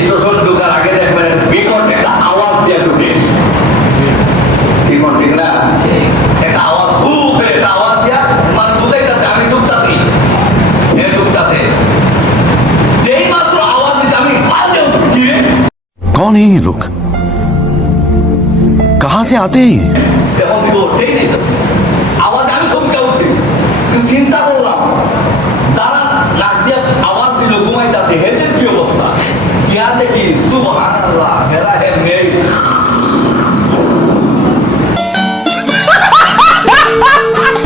Station ঢোকার আগে দেখবেন বিকট একটা আওয়াজ দিয়ে ঢুকে, বিকট ঠিক না, একটা আওয়াজ একটা আওয়াজ দিয়া মানে বুঝাইতেছে আমি ঢুকতাছি, ঢুকতাছে। যেই মাত্র আওয়াজ দিচ্ছে আমি আজও কি রে कौन है ये लोग, कहां से आते हैं ये? এখন দিব ওঠেই নেই, আওয়াজ আমি চমকে উঠছি, কিন্তু চিন্তা করলাম যারা নাক দিয়ে আওয়াজ দিল ঘুমাইতেছে হেদের কি অবস্থা, গিয়া দেখি সুবহানাল্লাহ